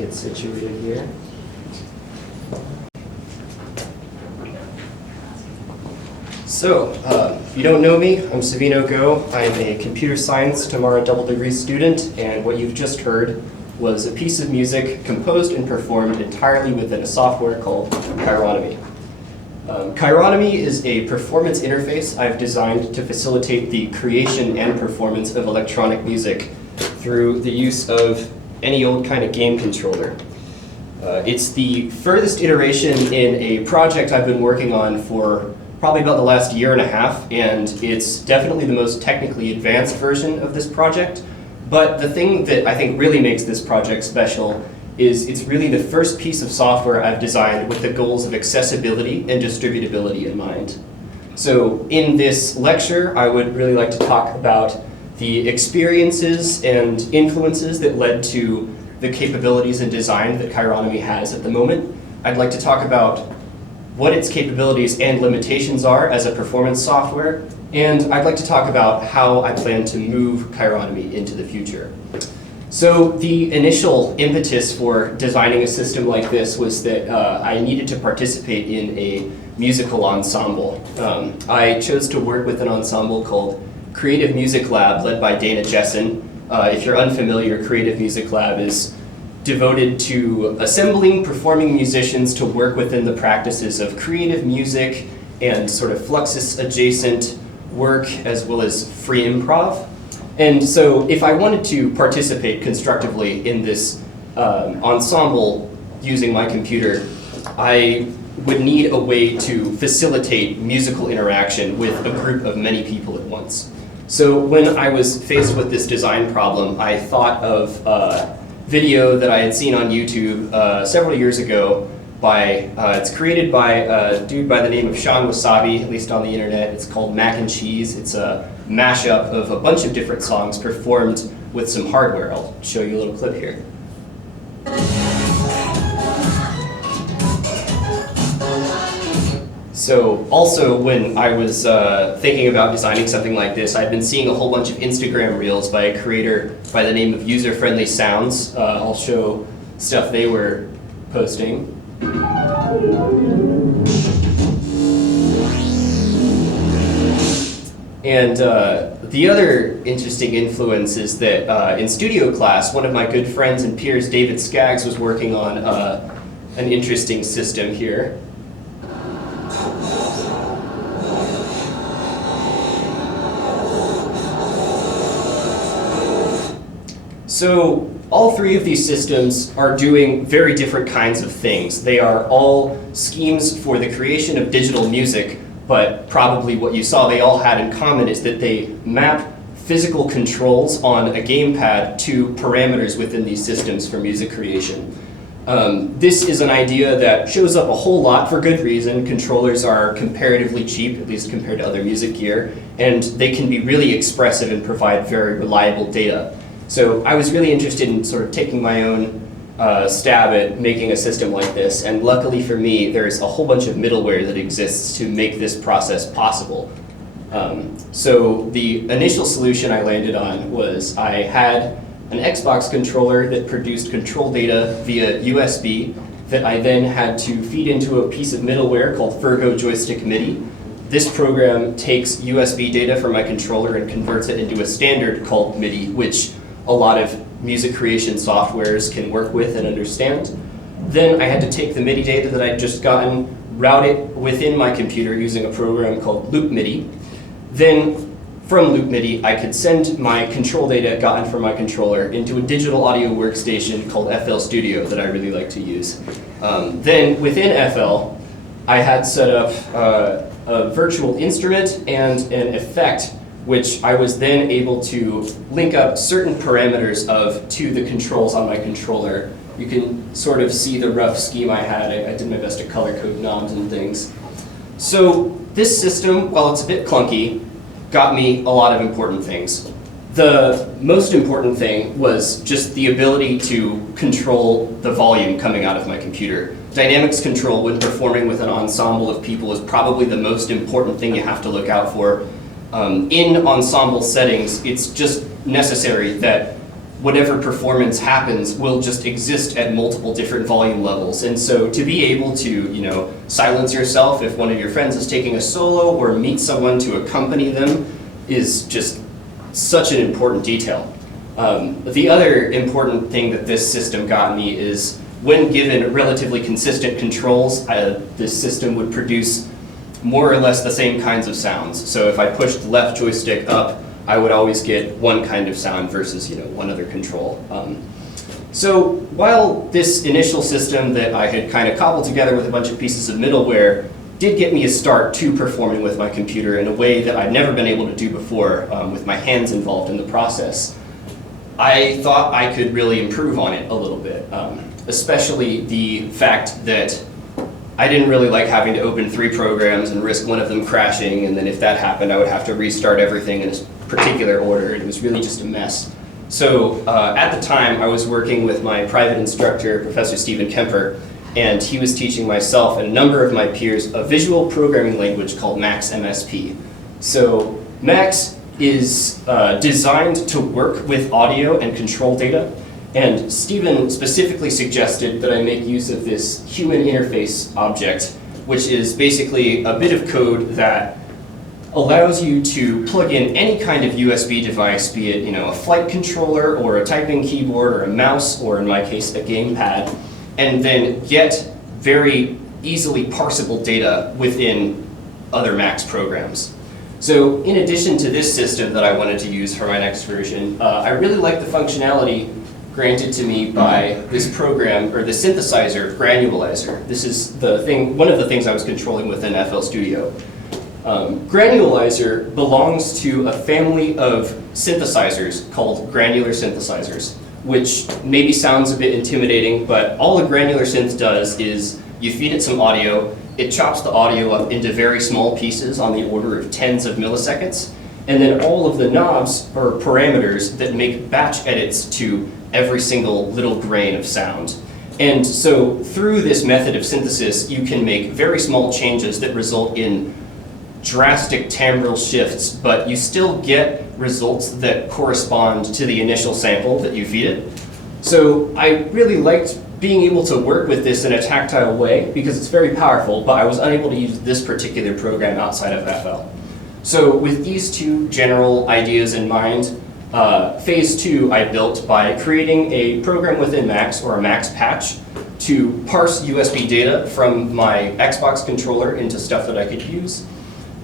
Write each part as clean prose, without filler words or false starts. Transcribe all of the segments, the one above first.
get situated here. So, if you don't know me, I'm Savino Go. I'm a computer science TIMARA double degree student, and what you've just heard was a piece of music composed and performed entirely within a software called Chironomy. Chironomy is a performance interface I've designed to facilitate the creation and performance of electronic music through the use of any old kind of game controller. It's the furthest iteration in a project I've been working on for probably about the last year and a half, and it's definitely the most technically advanced version of this project. But the thing that I think really makes this project special is it's really the first piece of software I've designed with the goals of accessibility and distributability in mind. So in this lecture, I would really like to talk about the experiences and influences that led to the capabilities and design that Chironomy has at the moment. I'd like to talk about what its capabilities and limitations are as a performance software, and I'd like to talk about how I plan to move Chironomy into the future. So the initial impetus for designing a system like this was that I needed to participate in a musical ensemble. I chose to work with an ensemble called Creative Music Lab, led by Dana Jessen. If you're unfamiliar, Creative Music Lab is devoted to assembling performing musicians to work within the practices of creative music and sort of Fluxus adjacent work, as well as free improv. And so if I wanted to participate constructively in this ensemble using my computer, I would need a way to facilitate musical interaction with a group of many people at once. So when I was faced with this design problem, I thought of a video that I had seen on YouTube several years ago by, it's created by a dude by the name of Sean Wasabi, at least on the internet. It's called Mac and Cheese. It's a mashup of a bunch of different songs performed with some hardware. I'll show you a little clip here. So also when I was thinking about designing something like this, I'd been seeing a whole bunch of Instagram reels by a creator by the name of User Friendly Sounds. I'll show stuff they were posting. And the other interesting influence is that in studio class, one of my good friends and peers, David Skaggs, was working on an interesting system here. So all three of these systems are doing very different kinds of things. They are all schemes for the creation of digital music, but probably what you saw they all had in common is that they map physical controls on a gamepad to parameters within these systems for music creation. This is an idea that shows up a whole lot for good reason. Controllers are comparatively cheap, at least compared to other music gear, and they can be really expressive and provide very reliable data. So I was really interested in sort of taking my own stab at making a system like this, and luckily for me, there's a whole bunch of middleware that exists to make this process possible. So the initial solution I landed on was I had an Xbox controller that produced control data via USB that I then had to feed into a piece of middleware called Virgo Joystick MIDI. This program takes USB data from my controller and converts it into a standard called MIDI, which a lot of music creation softwares can work with and understand. Then I had to take the MIDI data that I'd just gotten, route it within my computer using a program called Loop MIDI. Then from Loop MIDI, I could send my control data gotten from my controller into a digital audio workstation called FL Studio that I really like to use. Then within FL, I had set up a virtual instrument and an effect which I was then able to link up certain parameters of to the controls on my controller. You can sort of see the rough scheme I had. I did my best to color code knobs and things. So this system, while it's a bit clunky, got me a lot of important things. The most important thing was just the ability to control the volume coming out of my computer. Dynamics control when performing with an ensemble of people is probably the most important thing you have to look out for. In ensemble settings, it's just necessary that whatever performance happens will just exist at multiple different volume levels. And so to be able to, silence yourself if one of your friends is taking a solo or meet someone to accompany them is just such an important detail. The other important thing that this system got me is when given relatively consistent controls, this system would produce more or less the same kinds of sounds. So if I pushed the left joystick up, I would always get one kind of sound versus one other control. So while this initial system that I had kind of cobbled together with a bunch of pieces of middleware did get me a start to performing with my computer in a way that I'd never been able to do before with my hands involved in the process, I thought I could really improve on it a little bit, especially the fact that I didn't really like having to open 3 programs and risk one of them crashing, and then if that happened, I would have to restart everything in a particular order, and it was really just a mess. So at the time, I was working with my private instructor, Professor Stephen Kemper, and he was teaching myself and a number of my peers a visual programming language called Max MSP. So Max is designed to work with audio and control data. And Stephen specifically suggested that I make use of this human interface object, which is basically a bit of code that allows you to plug in any kind of USB device, be it a flight controller or a typing keyboard or a mouse, or in my case, a gamepad, and then get very easily parsable data within other Max programs. So in addition to this system that I wanted to use for my next version, I really like the functionality granted to me by this program, or the synthesizer Granulizer. This is one of the things I was controlling within FL Studio. Granulizer belongs to a family of synthesizers called granular synthesizers, which maybe sounds a bit intimidating, but all a granular synth does is you feed it some audio, it chops the audio up into very small pieces on the order of tens of milliseconds, and then all of the knobs are parameters that make batch edits to every single little grain of sound. And so through this method of synthesis, you can make very small changes that result in drastic timbral shifts, but you still get results that correspond to the initial sample that you feed it. So I really liked being able to work with this in a tactile way because it's very powerful, but I was unable to use this particular program outside of FL. So with these two general ideas in mind, phase 2 I built by creating a program within Max, or a Max patch, to parse USB data from my Xbox controller into stuff that I could use.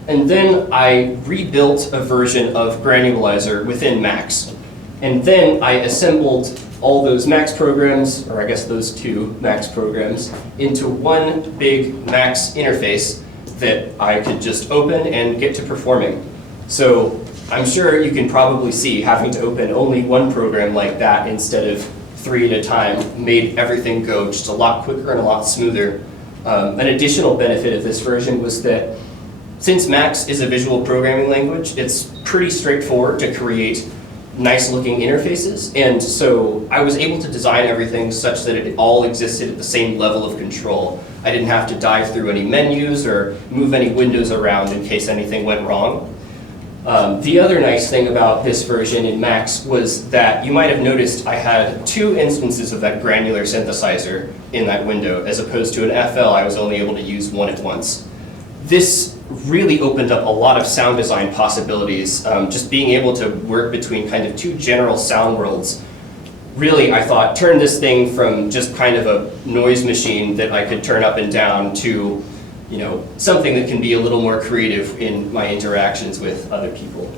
And then I rebuilt a version of Granulizer within Max. And then I assembled all those Max programs, or I guess those two Max programs, into one big Max interface that I could just open and get to performing. So I'm sure you can probably see having to open only one program like that instead of 3 at a time made everything go just a lot quicker and a lot smoother. An additional benefit of this version was that since Max is a visual programming language, it's pretty straightforward to create nice looking interfaces, and so I was able to design everything such that it all existed at the same level of control. I didn't have to dive through any menus or move any windows around in case anything went wrong. The other nice thing about this version in Max was that you might have noticed I had 2 instances of that granular synthesizer in that window, as opposed to an FL I was only able to use one at once. This really opened up a lot of sound design possibilities. Just being able to work between kind of 2 general sound worlds really, I thought, turned this thing from just kind of a noise machine that I could turn up and down to, you know, something that can be a little more creative in my interactions with other people.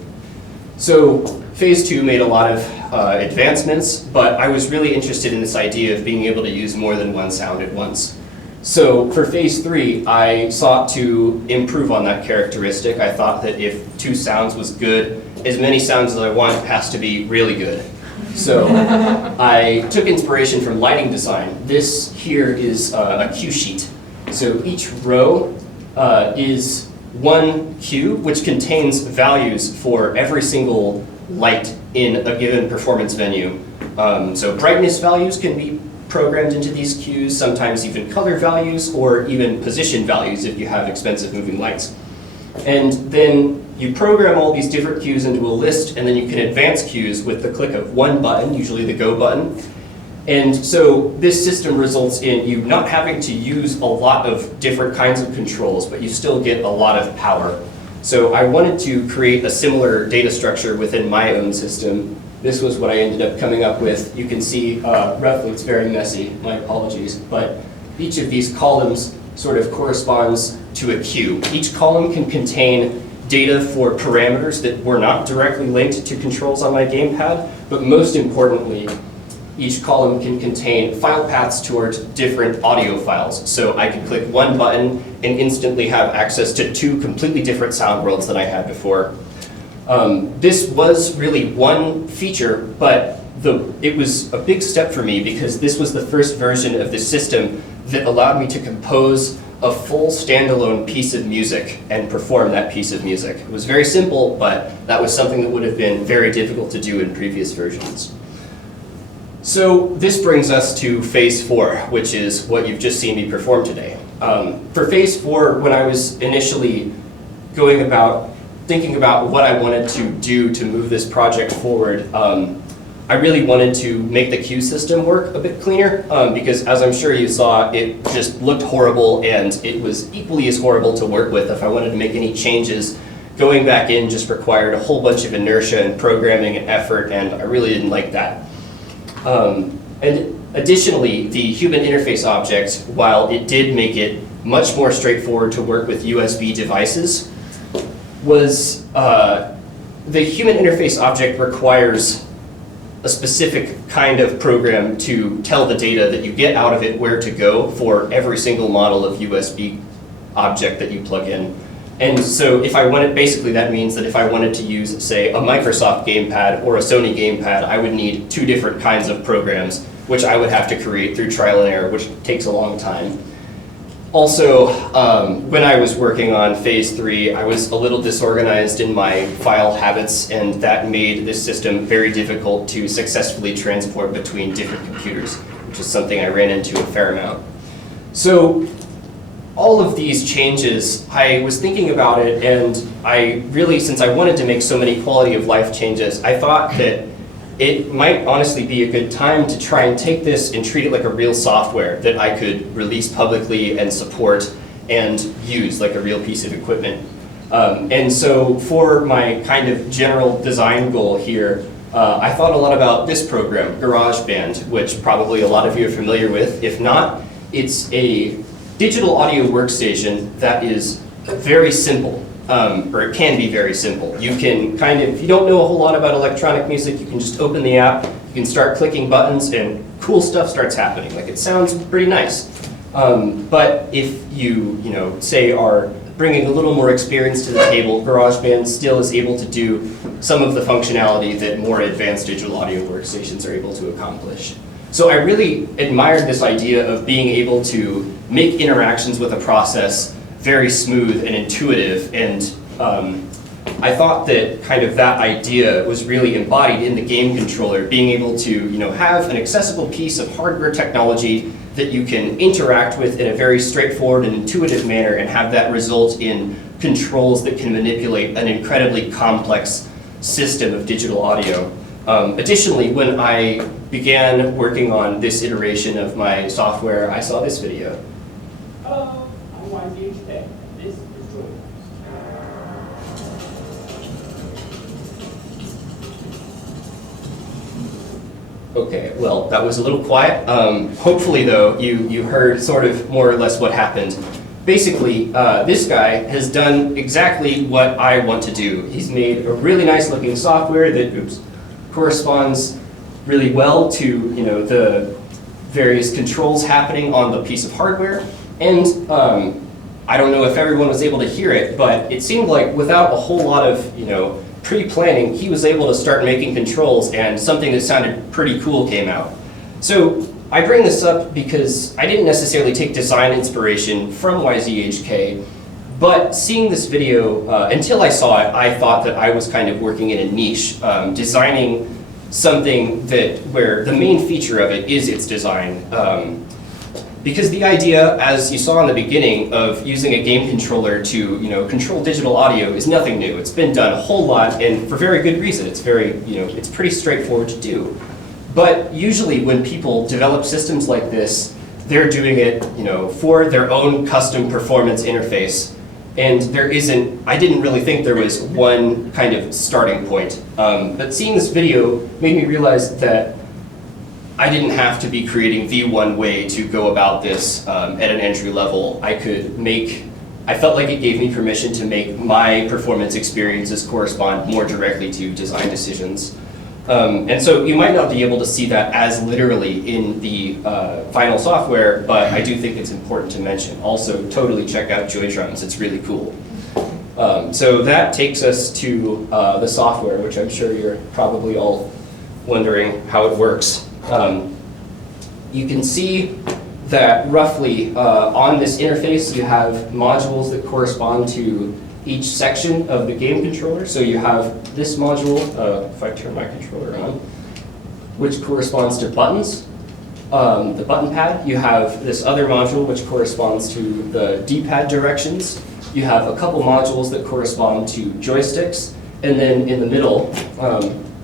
So phase 2 made a lot of advancements, but I was really interested in this idea of being able to use more than one sound at once. So for phase 3, I sought to improve on that characteristic. I thought that if 2 sounds was good, as many sounds as I want has to be really good. So I took inspiration from lighting design. This here is a cue sheet. So each row is one cue, which contains values for every single light in a given performance venue. So brightness values can be programmed into these cues, sometimes even color values, or even position values if you have expensive moving lights. And then you program all these different cues into a list, and then you can advance cues with the click of one button, usually the go button. And so this system results in you not having to use a lot of different kinds of controls, but you still get a lot of power. So I wanted to create a similar data structure within my own system. This was what I ended up coming up with. You can see roughly, it's very messy, my apologies, but each of these columns sort of corresponds to a cue. Each column can contain data for parameters that were not directly linked to controls on my gamepad, but most importantly, each column can contain file paths towards different audio files. So I could click one button and instantly have access to 2 completely different sound worlds than I had before. This was really one feature, but it was a big step for me because this was the first version of the system that allowed me to compose a full standalone piece of music and perform that piece of music. It was very simple, but that was something that would have been very difficult to do in previous versions. So this brings us to phase 4, which is what you've just seen me perform today. For phase 4, when I was initially thinking about what I wanted to do to move this project forward, I really wanted to make the cue system work a bit cleaner because, as I'm sure you saw, it just looked horrible, and it was equally as horrible to work with. If I wanted to make any changes, going back in just required a whole bunch of inertia and programming and effort, and I really didn't like that. And additionally, the human interface object, while it did make it much more straightforward to work with USB devices, was the human interface object requires a specific kind of program to tell the data that you get out of it where to go for every single model of USB object that you plug in. And so if I wanted, basically that means that if I wanted to use, say, a Microsoft gamepad or a Sony gamepad, I would need 2 different kinds of programs, which I would have to create through trial and error, which takes a long time. Also, when I was working on phase 3, I was a little disorganized in my file habits, and that made this system very difficult to successfully transport between different computers. which is something I ran into a fair amount. So all of these changes, I was thinking about it, and I really, since I wanted to make so many quality of life changes, I thought that it might honestly be a good time to try and take this and treat it like a real software that I could release publicly and support and use like a real piece of equipment. And so for my kind of general design goal here, I thought a lot about this program, GarageBand, which probably a lot of you are familiar with. If not, it's a digital audio workstation that is very simple, or it can be very simple. You can kind of, if you don't know a whole lot about electronic music, you can just open the app, you can start clicking buttons, and cool stuff starts happening. Like, it sounds pretty nice. But if you say are bringing a little more experience to the table, GarageBand still is able to do some of the functionality that more advanced digital audio workstations are able to accomplish. So I really admired this idea of being able to make interactions with a process very smooth and intuitive, and I thought that kind of that idea was really embodied in the game controller, being able to have an accessible piece of hardware technology that you can interact with in a very straightforward and intuitive manner and have that result in controls that can manipulate an incredibly complex system of digital audio. Additionally, when I began working on this iteration of my software, I saw this video. Hello, I'm YZHK. This is Joy. Okay, well, that was a little quiet. Hopefully, though, you heard sort of more or less what happened. Basically, this guy has done exactly what I want to do. He's made a really nice looking software that corresponds really well to the various controls happening on the piece of hardware. And I don't know if everyone was able to hear it, but it seemed like without a whole lot of pre-planning, he was able to start making controls, and something that sounded pretty cool came out. So I bring this up because I didn't necessarily take design inspiration from YZHK, but seeing this video, until I saw it, I thought that I was kind of working in a niche, designing something where the main feature of it is its design. Because the idea, as you saw in the beginning, of using a game controller to control digital audio is nothing new. It's been done a whole lot, and for very good reason. It's it's pretty straightforward to do. But usually when people develop systems like this, they're doing it for their own custom performance interface. And I didn't really think there was one kind of starting point. But seeing this video made me realize that I didn't have to be creating the one way to go about this at an entry level. I felt like it gave me permission to make my performance experiences correspond more directly to design decisions. And so you might not be able to see that as literally in the final software, but I do think it's important to mention. Also, totally check out Joy Drums, it's really cool. So that takes us to the software, which I'm sure you're probably all wondering how it works. You can see that roughly on this interface you have modules that correspond to each section of the game controller. So you have this module, if I turn my controller on, which corresponds to buttons, the button pad. You have this other module which corresponds to the D-pad directions. You have a couple modules that correspond to joysticks, and then in the middle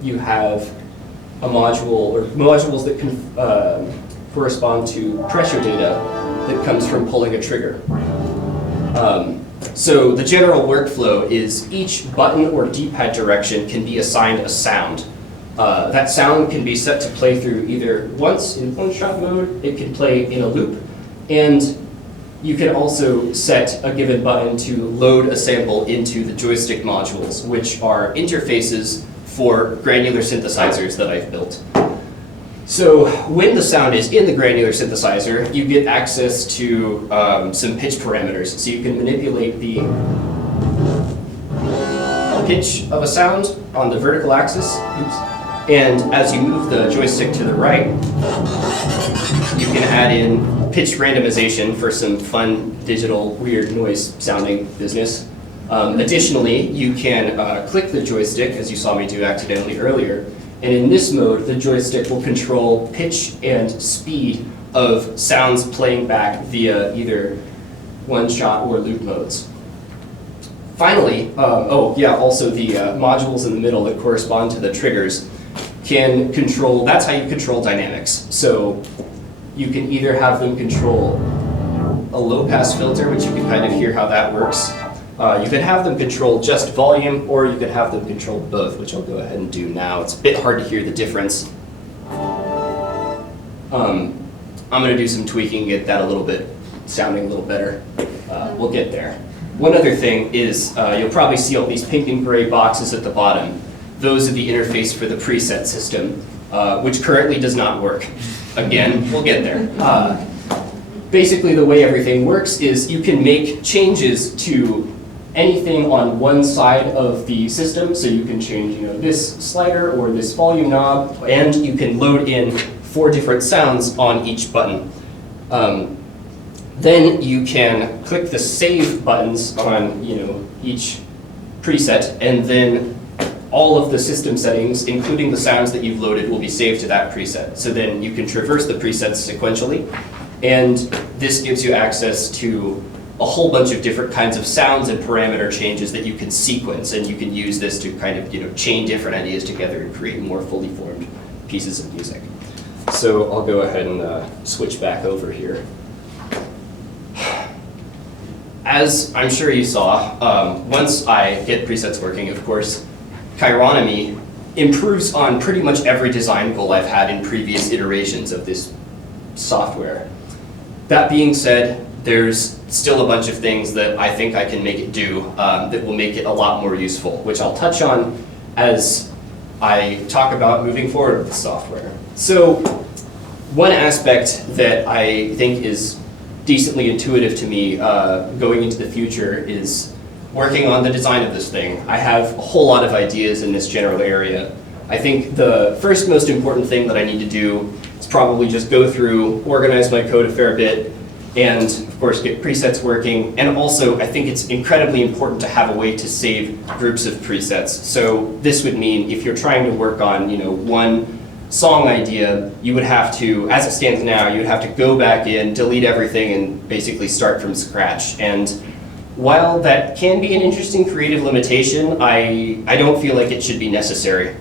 you have a module, or modules that can correspond to pressure data that comes from pulling a trigger. So the general workflow is each button or D-pad direction can be assigned a sound. That sound can be set to play through either once in one-shot mode, it can play in a loop, and you can also set a given button to load a sample into the joystick modules, which are interfaces for granular synthesizers that I've built. So when the sound is in the granular synthesizer, you get access to some pitch parameters. So you can manipulate the pitch of a sound on the vertical axis. And as you move the joystick to the right, you can add in pitch randomization for some fun digital weird noise sounding business. Additionally, you can click the joystick, as you saw me do accidentally earlier, And in this mode, the joystick will control pitch and speed of sounds playing back via either one-shot or loop modes. Finally, also the modules in the middle that correspond to the triggers can control, that's how you control dynamics. So you can either have them control a low-pass filter, which you can kind of hear how that works. You could have them control just volume, or you could have them control both, which I'll go ahead and do now. It's a bit hard to hear the difference. I'm going to do some tweaking, get that sounding a little better. We'll get there. One other thing is you'll probably see all these pink and gray boxes at the bottom. Those are the interface for the preset system, which currently does not work. Again, we'll get there. Basically, the way everything works is you can make changes to anything on one side of the system. So you can change, this slider or this volume knob, and you can load in 4 different sounds on each button. Then you can click the save buttons on, each preset, and then all of the system settings, including the sounds that you've loaded, will be saved to that preset. So then you can traverse the presets sequentially, and this gives you access to a whole bunch of different kinds of sounds and parameter changes that you can sequence, and you can use this to kind of, chain different ideas together and create more fully formed pieces of music. So I'll go ahead and switch back over here. As I'm sure you saw, once I get presets working, of course, Chironomy improves on pretty much every design goal I've had in previous iterations of this software. That being said, there's still a bunch of things that I think I can make it do that will make it a lot more useful, which I'll touch on as I talk about moving forward with the software. So one aspect that I think is decently intuitive to me going into the future is working on the design of this thing. I have a whole lot of ideas in this general area. I think the first most important thing that I need to do is probably just go through, organize my code a fair bit, and of course get presets working. And also, I think it's incredibly important to have a way to save groups of presets. So this would mean if you're trying to work on, one song idea, you would have to, as it stands now, you would have to go back in, delete everything, and basically start from scratch. And while that can be an interesting creative limitation, I don't feel like it should be necessary.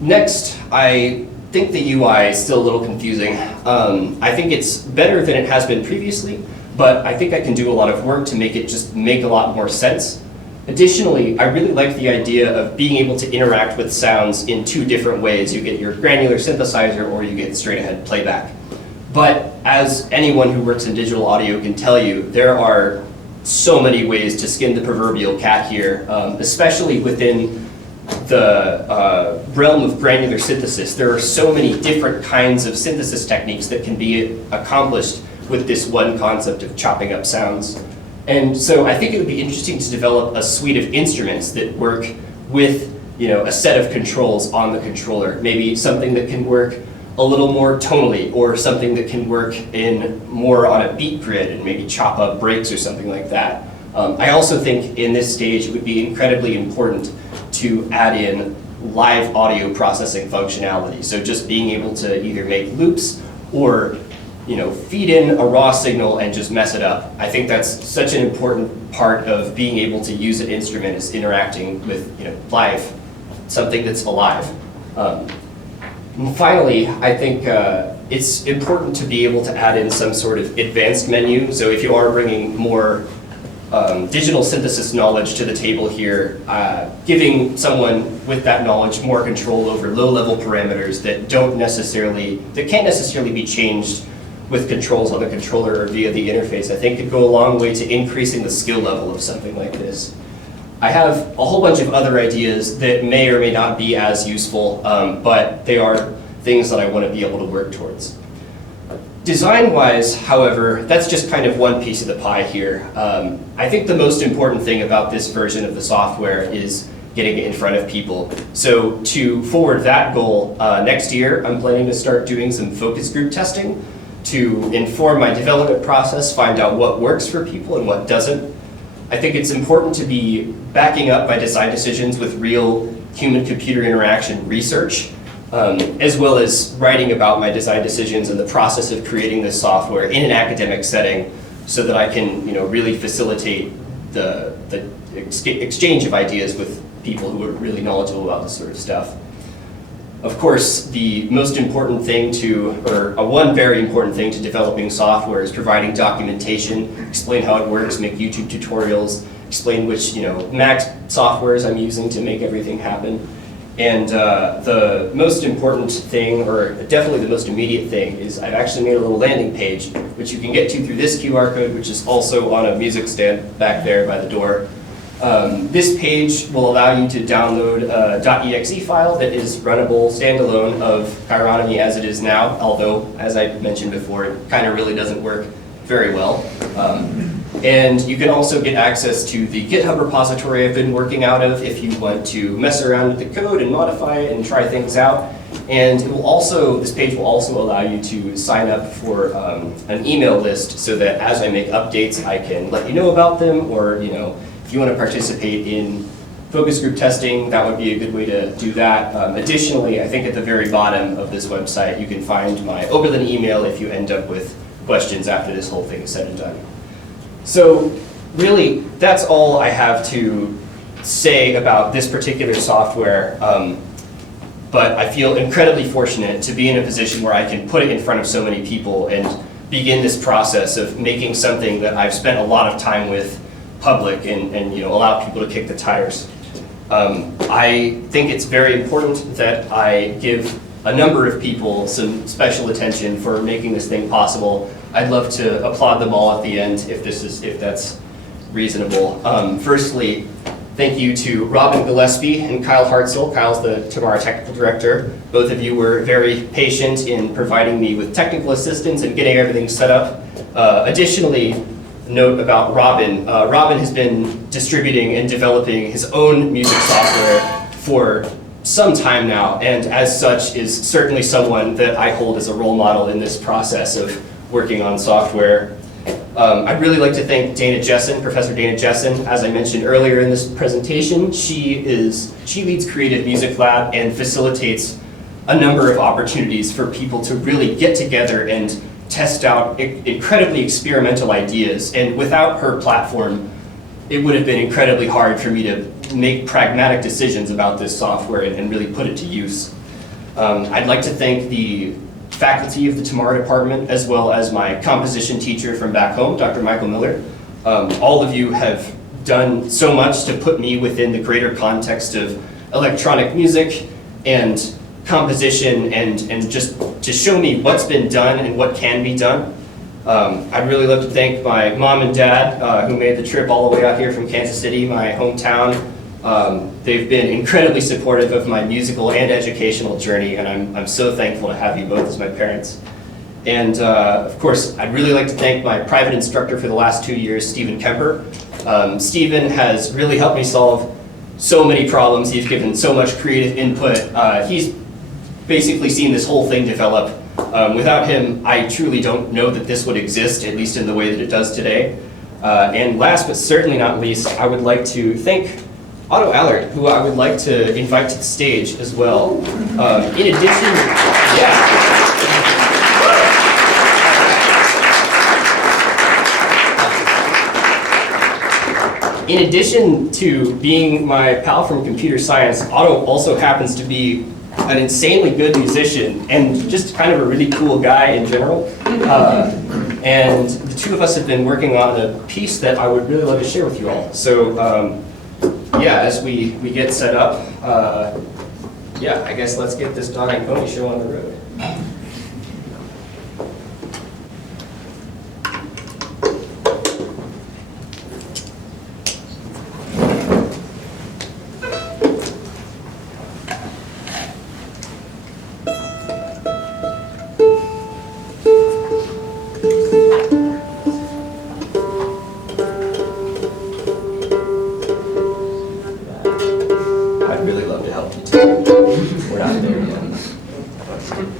Next, I think the UI is still a little confusing. I think it's better than it has been previously, but I think I can do a lot of work to make it just make a lot more sense. Additionally, I really like the idea of being able to interact with sounds in 2 different ways. You get your granular synthesizer or you get straight ahead playback. But as anyone who works in digital audio can tell you, there are so many ways to skin the proverbial cat here, especially within the realm of granular synthesis. There are so many different kinds of synthesis techniques that can be accomplished with this one concept of chopping up sounds. And so I think it would be interesting to develop a suite of instruments that work with, a set of controls on the controller. Maybe something that can work a little more tonally, or something that can work in more on a beat grid and maybe chop up breaks or something like that. I also think in this stage it would be incredibly important to add in live audio processing functionality. So just being able to either make loops or feed in a raw signal and just mess it up. I think that's such an important part of being able to use an instrument is interacting with live, something that's alive. And finally, I think it's important to be able to add in some sort of advanced menu. So if you are bringing more digital synthesis knowledge to the table here, giving someone with that knowledge more control over low-level parameters that can't necessarily be changed with controls on the controller or via the interface, I think could go a long way to increasing the skill level of something like this. I have a whole bunch of other ideas that may or may not be as useful, but they are things that I want to be able to work towards. Design-wise, however, that's just kind of one piece of the pie here. I think the most important thing about this version of the software is getting it in front of people. So to forward that goal, next year I'm planning to start doing some focus group testing to inform my development process, find out what works for people and what doesn't. I think it's important to be backing up my design decisions with real human-computer interaction research, as well as writing about my design decisions and the process of creating this software in an academic setting so that I can really facilitate the exchange of ideas with people who are really knowledgeable about this sort of stuff. Of course, the most important thing one very important thing to developing software is providing documentation, explain how it works, make YouTube tutorials, explain which Mac softwares I'm using to make everything happen. And the most important thing, or definitely the most immediate thing, is I've actually made a little landing page, which you can get to through this QR code, which is also on a music stand back there by the door. This page will allow you to download a .exe file that is runnable standalone of Chironomy as it is now, although, as I mentioned before, it kind of really doesn't work very well. And you can also get access to the GitHub repository I've been working out of if you want to mess around with the code and modify it and try things out. And this page will also allow you to sign up for an email list so that as I make updates, I can let you know about them, or if you want to participate in focus group testing, that would be a good way to do that. Additionally, I think at the very bottom of this website, you can find my Oberlin email if you end up with questions after this whole thing is said and done. So really, that's all I have to say about this particular software. But I feel incredibly fortunate to be in a position where I can put it in front of so many people and begin this process of making something that I've spent a lot of time with public and allow people to kick the tires. I think it's very important that I give a number of people some special attention for making this thing possible. I'd love to applaud them all at the end if that's reasonable. Firstly, thank you to Robin Gillespie and Kyle Hartzell. Kyle's the TIMARA technical director. Both of you were very patient in providing me with technical assistance and getting everything set up. Additionally, note about Robin. Robin has been distributing and developing his own music software for some time now, and as such is certainly someone that I hold as a role model in this process of working on software. I'd really like to thank Dana Jessen, Professor Dana Jessen. As I mentioned earlier in this presentation, she leads Creative Music Lab and facilitates a number of opportunities for people to really get together and test out incredibly experimental ideas. And without her platform, it would have been incredibly hard for me to make pragmatic decisions about this software and really put it to use. I'd like to thank the faculty of the TIMARA department, as well as my composition teacher from back home, Dr. Michael Miller. All of you have done so much to put me within the greater context of electronic music and composition and just to show me what's been done and what can be done. I'd really love to thank my mom and dad who made the trip all the way out here from Kansas City, my hometown. They've been incredibly supportive of my musical and educational journey, and I'm so thankful to have you both as my parents. And of course, I'd really like to thank my private instructor for the last 2 years, Stephen Kemper. Stephen has really helped me solve so many problems. He's given so much creative input. He's basically seen this whole thing develop. Without him, I truly don't know that this would exist, at least in the way that it does today. And last but certainly not least, I would like to thank Otto Allard, who I would like to invite to the stage as well. In addition, in addition to being my pal from computer science, Otto also happens to be an insanely good musician and just kind of a really cool guy in general. And the two of us have been working on a piece that I would really love to share with you all. So yeah, as we get set up, yeah, I guess let's get this dog and pony show on the road. I'd really love to help you too. We're not there yet.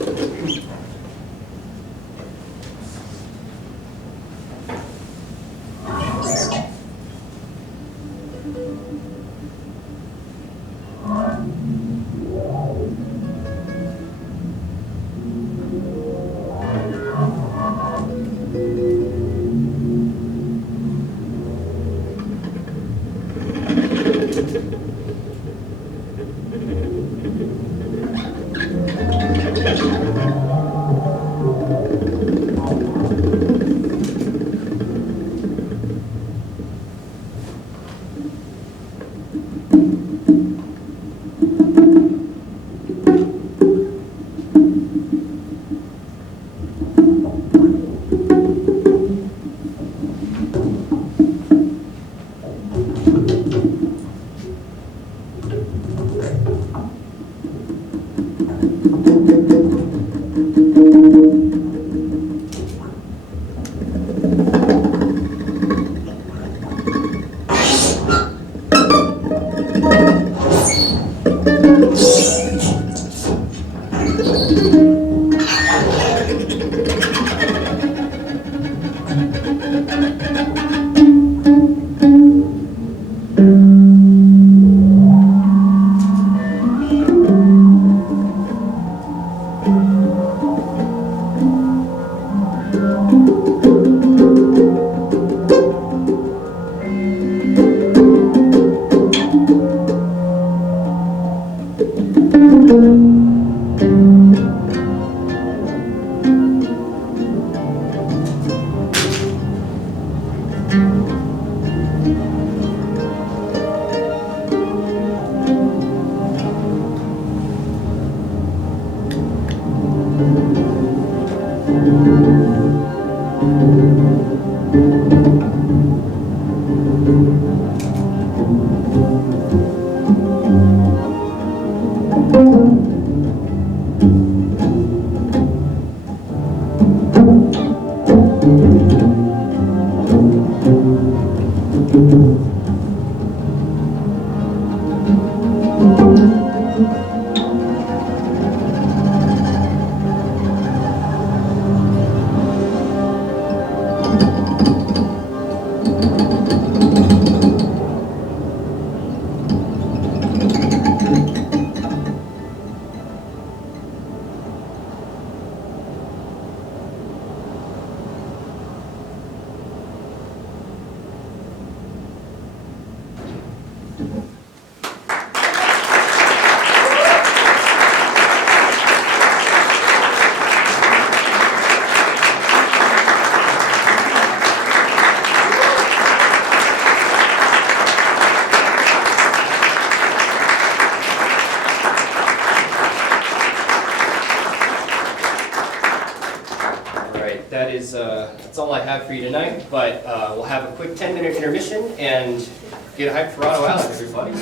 That's all I have for you tonight, but we'll have a quick 10-minute intermission and get hyped for Auto Alley, everybody.